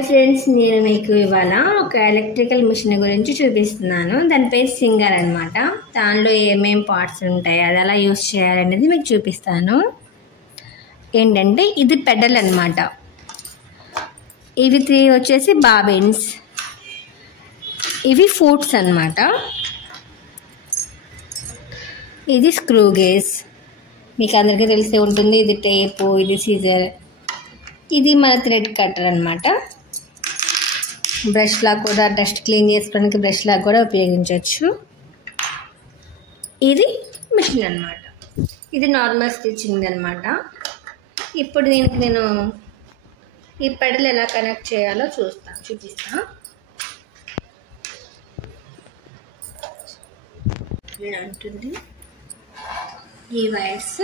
Hi friends, నేను మీకు ఇవాళ ఒక ఎలక్ట్రికల్ మిషన్ గురించి చూపిస్తున్నాను. దాని పేరు సింగర్ అనమాట. దానిలో ఏమేం పార్ట్స్ ఉంటాయి, అది ఎలా యూస్ చేయాలనేది మీకు చూపిస్తాను. ఏంటంటే ఇది పెడల్ అనమాట. ఇవి 3 వచ్చేసి బాబిన్స్, ఇవి ఫూట్స్ అనమాట. ఇది స్క్రూ గేజ్, మీకు అందరికీ తెలిసే ఉంటుంది. ఇది టేపు, ఇది సీజర్, ఇది మన థ్రెడ్ కట్టర్ అనమాట. బ్రష్ లా కూడా, డస్ట్ క్లీన్ చేసుకోవడానికి బ్రష్ లా కూడా ఉపయోగించవచ్చు. ఇది మిషన్ అనమాట. ఇది నార్మల్ స్టిచ్చింగ్ అనమాట. ఇప్పుడు దీనికి నేను ఈ పెడల్ ఎలా కనెక్ట్ చేయాలో చూపిస్తాను. ఇలా ఉంటుంది. ఈ వైర్స్,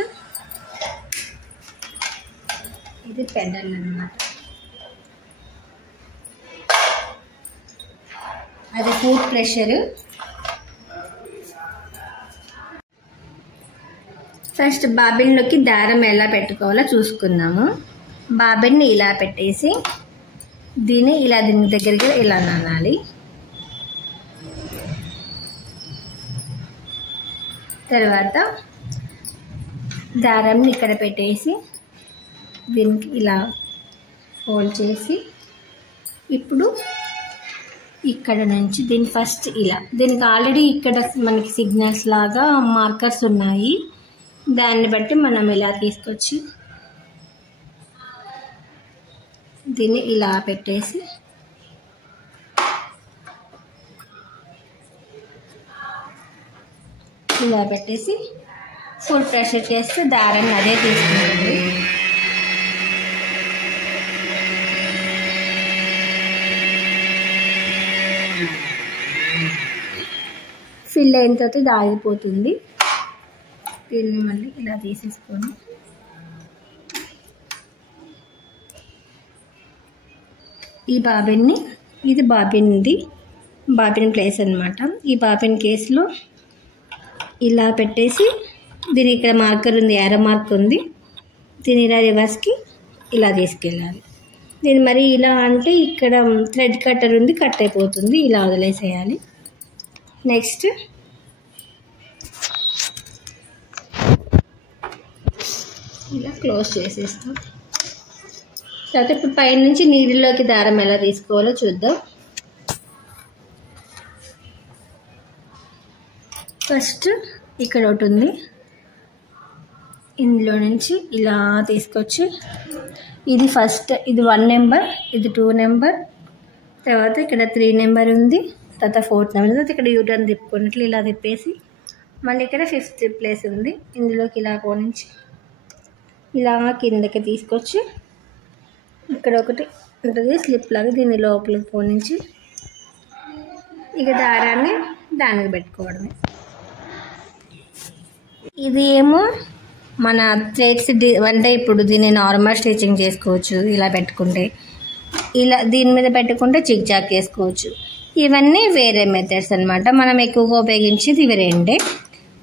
ఇది పెడల్ అన్నమాట. అది ఫుట్ ప్రెషర్. ఫస్ట్ బాబిన్లోకి దారం ఎలా పెట్టుకోవాలో చూసుకుందాము. బాబిన్ని ఇలా పెట్టేసి దీన్ని ఇలా దీని దగ్గరికి ఇలా నానాలి. తర్వాత దారాన్ని ఇక్కడ పెట్టేసి దీనికి ఇలా ఫోల్డ్ చేసి, ఇప్పుడు ఇక్కడ నుంచి దీన్ని ఫస్ట్ ఇలా, దీనికి ఆల్రెడీ ఇక్కడ మనకి సిగ్నల్స్ లాగా మార్కర్స్ ఉన్నాయి. దాన్ని బట్టి మనం ఇలా తీసుకొచ్చి దీన్ని ఇలా పెట్టేసి ఫుల్ ప్రెషర్ చేస్తే దారాన్ని అదే తీసుకుంటుంది. ఫిల్ అయిన తర్వాత ఇది ఆగిపోతుంది. దీన్ని మళ్ళీ ఇలా తీసేసుకొని ఈ బాబిన్ని, ఇది బాబిన్ ప్లేస్ అనమాట. ఈ బాబిన్ కేసులో ఇలా పెట్టేసి దీని ఇక్కడ మార్కర్ ఉంది, యారో మార్క్ ఉంది. దీని ఇలా రివర్స్కి ఇలా తీసుకెళ్ళాలి. దీన్ని మరి ఇలా అంటే ఇక్కడ థ్రెడ్ కట్టర్ ఉంది, కట్ అయిపోతుంది. ఇలా వదిలేసేయాలి. నెక్స్ట్ ఇలా క్లోజ్ చేసేస్తాం. తర్వాత ఇప్పుడు పైనుంచి నీళ్ళలోకి దారం ఎలా తీసుకోవాలో చూద్దాం. ఫస్ట్ ఇక్కడ ఒకటి ఉంది, ఇందులో నుంచి ఇలా తీసుకొచ్చి, ఇది ఫస్ట్, ఇది 1 నెంబర్, ఇది 2 నెంబర్, తర్వాత ఇక్కడ 3 నెంబర్ ఉంది, తర్వాత 4th నెంబర్, తర్వాత ఇక్కడ యూటర్న్ తిప్పుకున్నట్లు ఇలా తిప్పేసి మళ్ళీ ఇక్కడ 5th ప్లేస్ ఉంది. ఇందులోకి ఇలా పోనించి ఇలా కిందకి తీసుకొచ్చి ఇక్కడ ఒకటి ఉంటుంది స్లిప్ లాగా, దీన్ని లోపలికి పోనించి ఇక దారాన్ని దానికి పెట్టుకోవడమే. ఇది ఏమో మన థ్రెడ్స్ అంటే ఇప్పుడు దీన్ని నార్మల్ స్టిచ్చింగ్ చేసుకోవచ్చు. ఇలా పెట్టుకుంటే, ఇలా దీని మీద పెట్టుకుంటే చిక్ చాక్ చేసుకోవచ్చు. ఇవన్నీ వేరే మెథడ్స్ అనమాట. మనం ఎక్కువగా ఉపయోగించేది ఇవి రెండే.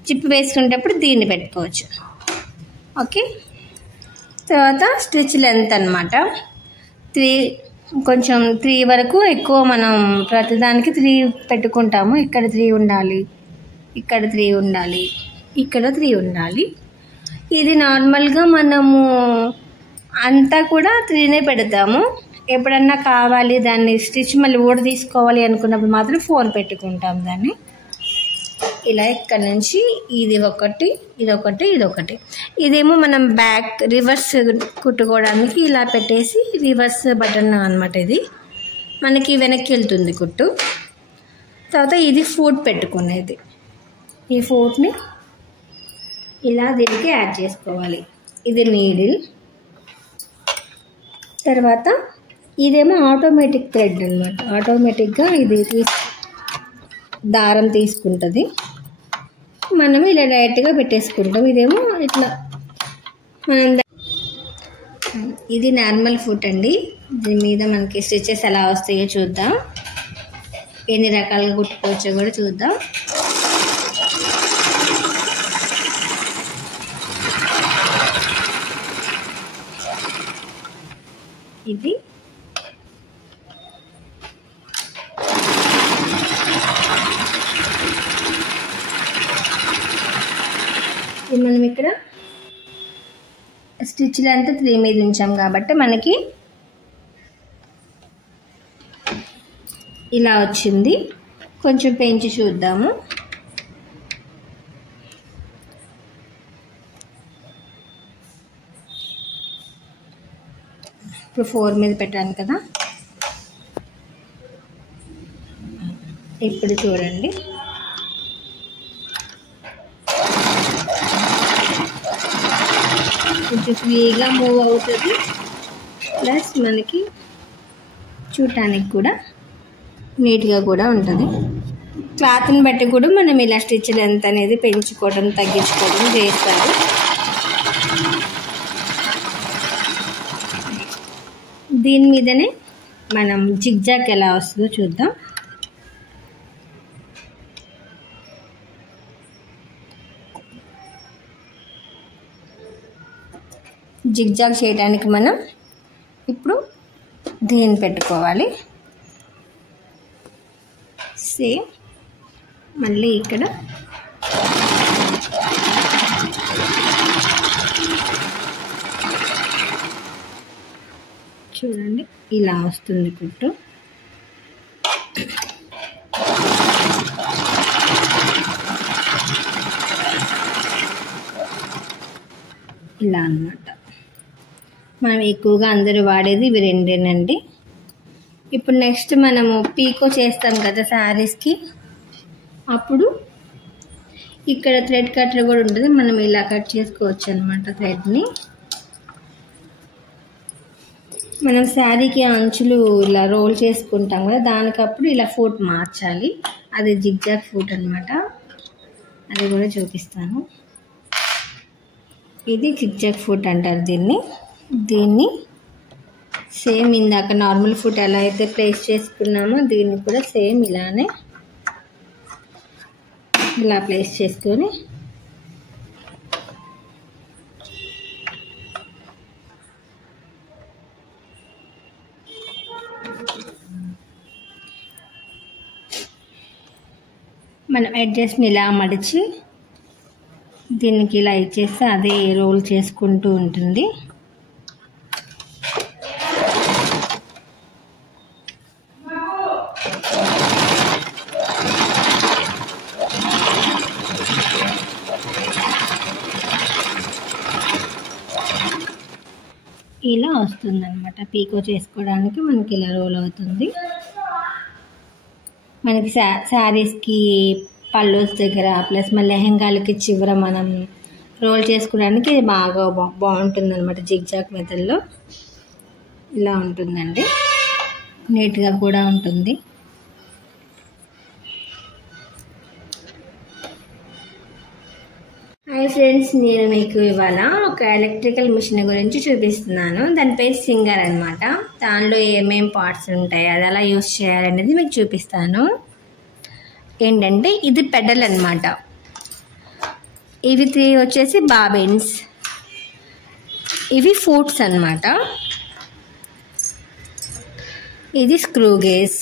చిప్ వేసుకునేటప్పుడు దీన్ని పెట్టుకోవచ్చు. ఓకే. తర్వాత స్టిచ్ లెంత్ అనమాట. 3 వరకు ఎక్కువ మనం ప్రతిదానికి 3 పెట్టుకుంటాము. ఇక్కడ 3 ఉండాలి, ఇక్కడ 3 ఉండాలి, ఇక్కడ 3 ఉండాలి. ఇది నార్మల్గా మనము అంతా కూడా 3నే పెడతాము. ఎప్పుడన్నా కావాలి దాన్ని స్టిచ్ మళ్ళీ ఊడ తీసుకోవాలి అనుకున్నప్పుడు మాత్రం 4 పెట్టుకుంటాం దాన్ని. ఇలా ఇక్కడ నుంచి ఇది ఒకటి, ఇదొకటి, ఇదొకటి. ఇదేమో మనం రివర్స్ కుట్టుకోవడానికి ఇలా పెట్టేసి రివర్స్ బటన్ అనమాట. ఇది మనకి వెనక్కి వెళ్తుంది కుట్టు. తర్వాత ఇది ఫూట్ పెట్టుకునేది. ఈ ఫూట్ని ఇలా దీనికి యాడ్ చేసుకోవాలి. ఇది నీడిల్. తర్వాత ఇదేమో ఆటోమేటిక్ థ్రెడ్ అనమాట. ఆటోమేటిక్గా ఇది దారం తీసుకుంటుంది. మనం ఇలా డైరెక్ట్గా పెట్టేసుకుంటాం. ఇదేమో ఇట్లా మనం. ఇది నార్మల్ ఫుట్ అండి. దీని మీద మనకి స్టిచెస్ ఎలా వస్తాయో చూద్దాం. ఎన్ని రకాలుగా కుట్టుకోవచ్చో కూడా చూద్దాం. ఇది మనం ఇక్కడ స్టిచ్ లెంత్ 3 మీద ఉంచాం కాబట్టి మనకి ఇలా వచ్చింది. కొంచెం పెంచి చూద్దాము. ఇప్పుడు 4 మీద పెట్టాను కదా, ఇప్పుడు చూడండి కొంచెం ఫ్రీగా మూవ్ అవుతుంది. ప్లస్ మనకి చూడటానికి కూడా నీట్గా కూడా ఉంటుంది. క్లాత్ని బట్టి కూడా మనం ఇలా స్టిచ్ లెంత్ అనేది పెంచుకోవడం తగ్గించుకోవడం చేస్తారు. దీని మీదనే మనం జిగ్జాగ్ ఎలా వస్తుందో చూద్దాం. జిగ్జాగ్ చేయడానికి మనం ఇప్పుడు దీన్ని పెట్టుకోవాలి. సేమ్ మళ్ళీ ఇక్కడ చూడండి ఇలా వస్తుంది కుట్టు. ఇలా అన్నమాట. మనం ఎక్కువగా అందరూ వాడేది ఇవి రెండేనండి. ఇప్పుడు నెక్స్ట్ మనము పీకో చేస్తాం కదా శారీస్కి, అప్పుడు ఇక్కడ థ్రెడ్ కట్టర్ కూడా ఉంటుంది. మనం ఇలా కట్ చేసుకోవచ్చు అన్నమాట. థ్రెడ్ని మనం శారీకి అంచులు ఇలా రోల్ చేసుకుంటాం కదా, దానికప్పుడు ఇలా ఫూట్ మార్చాలి. అది జిగ్జాగ్ ఫూట్ అన్నమాట. అది కూడా చూపిస్తాను. ఇది జిగ్జాగ్ ఫూట్ అంటారు దీన్ని సేమ్ ఇందాక నార్మల్ ఫుట్ ఎలా అయితే ప్లేస్ చేసుకున్నామో దీన్ని కూడా సేమ్ ఇలానే ఇలా ప్లేస్ చేసుకొని మనం అడ్జస్ట్ని ఇలా మడిచి దీనికి ఇలా ఇచ్చేస్తే అదే రోల్ చేసుకుంటూ ఉంటుంది. ఇలా వస్తుందన్నమాట. పీకో చేసుకోవడానికి మనకి ఇలా రోల్ అవుతుంది. మనకి శారీస్కి పళ్ళోస్ దగ్గర ప్లస్ మన లెహంగాలకి చివర మనం రోల్ చేసుకోవడానికి ఇది బాగా బాగుంటుంది అనమాట. జిగ్జాగ్ మెథడ్లో ఇలా ఉంటుందండి. నీట్గా కూడా ఉంటుంది. హాయ్ ఫ్రెండ్స్, నేను మీకు ఇవాళ ఒక ఎలక్ట్రికల్ మిషన్ గురించి చూపిస్తున్నాను. దాని పేరు సింగర్ అనమాట. దానిలో ఏమేం పార్ట్స్ ఉంటాయి, అది ఎలా యూస్ చేయాలనేది మీకు చూపిస్తాను. ఏంటంటే ఇది పెడల్ అనమాట. ఇవి 3 వచ్చేసి బాబిన్స్, ఇవి ఫూట్స్ అనమాట. ఇది స్క్రూ గేజ్,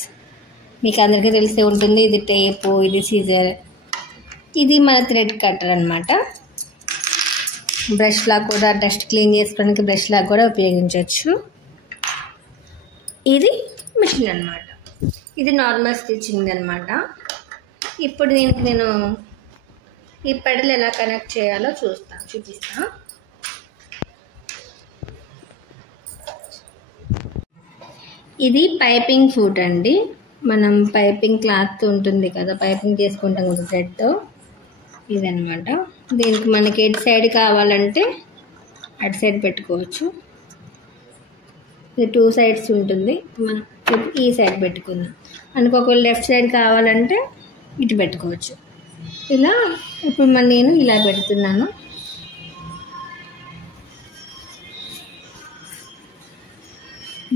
మీకు అందరికీ తెలిసే ఉంటుంది. ఇది టేపు, ఇది సీజర్, ఇది మన థ్రెడ్ కట్టర్ అనమాట. బ్రష్ లా కూడా డస్ట్ క్లీన్ చేసుకోవడానికి బ్రష్ లా కూడా ఉపయోగించవచ్చు. ఇది మిషన్ అనమాట. ఇది నార్మల్ స్టిచ్చింగ్ అనమాట. ఇప్పుడు దీనికి నేను ఈ పెడల్ ఎలా కనెక్ట్ చేయాలో చూపిస్తాను. ఇది పైపింగ్ ఫూట్ అండి. మనం పైపింగ్ క్లాత్ ఉంటుంది కదా, పైపింగ్ చేసుకుంటాం కదా థ్రెడ్తో, ఇదనమాట. దీనికి మనకి ఎటు సైడ్ కావాలంటే అటు సైడ్ పెట్టుకోవచ్చు. ఇది 2 సైడ్స్ ఉంటుంది. మనం ఈ సైడ్ పెట్టుకుందాం. మనకు ఒక లెఫ్ట్ సైడ్ కావాలంటే ఇటు పెట్టుకోవచ్చు. ఇలా ఇప్పుడు నేను ఇలా పెడుతున్నాను.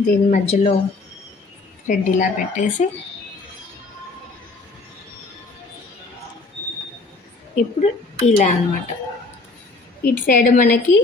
దీని మధ్యలో థ్రెడ్ ఇలా పెట్టేసి ఇప్పుడు ఇలా అన్నమాట. ఇటు సైడ్ మనకి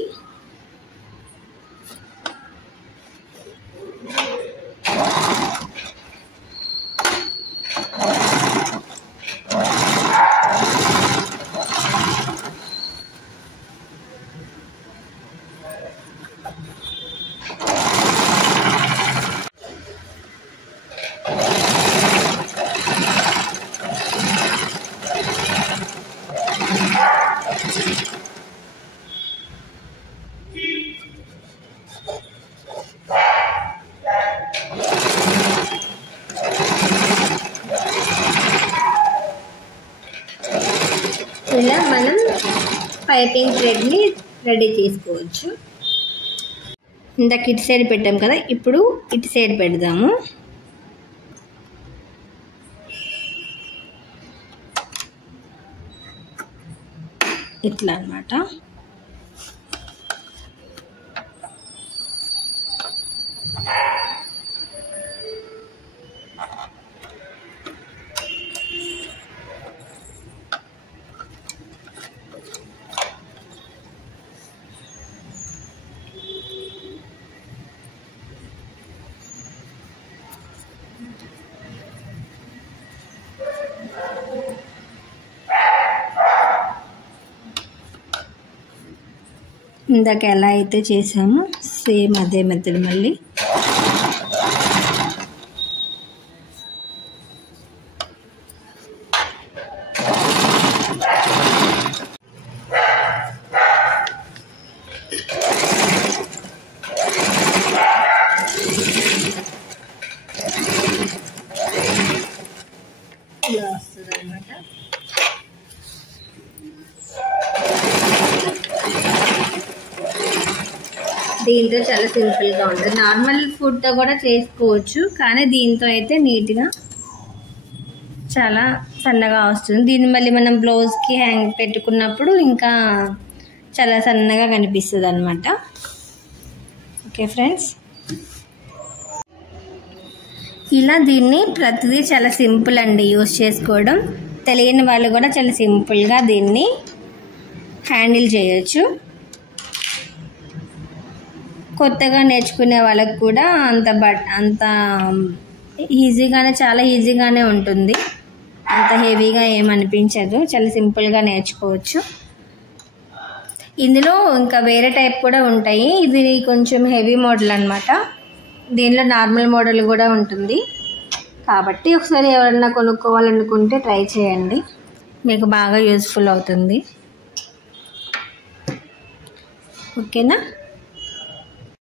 ఇలా మనం పైపింగ్ థ్రెడ్ని రెడీ చేసుకోవచ్చు. ఇందాక ఇటు సైడ్ పెట్టాం కదా, ఇప్పుడు ఇటు సైడ్ పెడదాము. ఇట్లా అన్నమాట. ఇందాక ఎలా అయితే చేసామో సేమ్ అదే మెథడ్ మళ్ళీ ఇలా వస్తుంది అన్నమాట. దీంతో చాలా సింపుల్గా ఉంటుంది. నార్మల్ ఫుడ్తో కూడా చేసుకోవచ్చు, కానీ దీంతో అయితే నీట్గా చాలా సన్నగా వస్తుంది. దీన్ని మళ్ళీ మనం బ్లౌజ్కి హ్యాంగ్ పెట్టుకున్నప్పుడు ఇంకా చాలా సన్నగా కనిపిస్తుంది అన్నమాట. ఓకే ఫ్రెండ్స్, ఇలా దీన్ని ప్రతిదీ చాలా సింపుల్ అండి యూస్ చేసుకోవడం. తెలియని వాళ్ళు కూడా చాలా సింపుల్గా దీన్ని హ్యాండిల్ చేయొచ్చు. కొత్తగా నేర్చుకునే వాళ్ళకి కూడా అంత ఈజీగానే, చాలా ఈజీగానే ఉంటుంది. అంత హెవీగా ఏమనిపించదు, చాలా సింపుల్గా నేర్చుకోవచ్చు. ఇందులో ఇంకా వేరే టైప్ కూడా ఉంటాయి. ఇది కొంచెం హెవీ మోడల్ అన్నమాట. దీనిలో నార్మల్ మోడల్ కూడా ఉంటుంది. కాబట్టి ఒకసారి ఎవరన్నా కొనుక్కోవాలనుకుంటే ట్రై చేయండి, మీకు బాగా యూస్ఫుల్ అవుతుంది. ఓకేనా?